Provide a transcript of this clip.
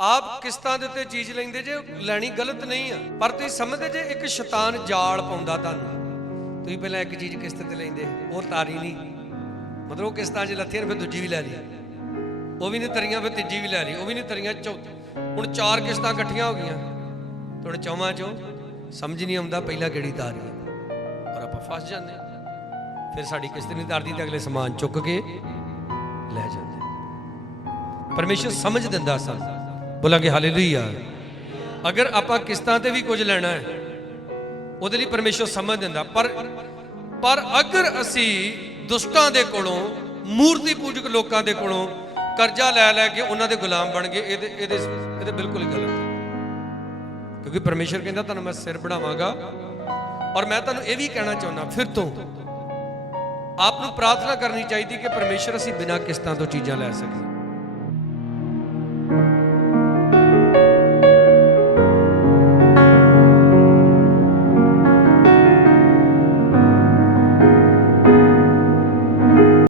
आप किस्तां दे उत्ते चीज़ लेंदे जे लैनी गलत नहीं है, पर तुसीं समझदे जे एक शैतान जाल पाउंदा तुहानूं। तुसीं पहलां एक चीज़ किस्त ते लैंदे वो तारी नहीं, मतलब किस्तां च लत्थियां फिर दूजी भी लै ली, वो भी नहीं तरियां फिर तीजी भी लै ली, वो भी नहीं तरियां चौथी, हुण 4 किस्तां इकट्ठियां हो गईयां तो हुण चौवां चों समझ नहीं आउंदा पहला किहड़ी तारी है और आपां फस जांदे। फिर साडी किस्त नहीं तरदी ते अगले समान चुक के लै जांदे। परमेश्वर समझ दिंदा सानूं, बोलांगे हालेलुया। अगर आपां किस्तां ते भी कुछ लैना है ਉਹਦੇ ਲਈ परमेश्वर समझ दिंदा, पर अगर असी दुष्टां दे कोलों मूर्ति पूजक लोकां दे कोलों कर्जा लै के उन्हां दे गुलाम बन गए, ये बिल्कुल ही गलत है। क्योंकि परमेश्वर कहंदा तुहानूं मैं सिर बढ़ावांगा। और मैं तुहानूं ये भी कहना चाहुंदा फिर तो आप नूं प्रार्थना करनी चाहिए कि परमेश्वर असी बिना किस्तां तो चीज़ां लै सकीए।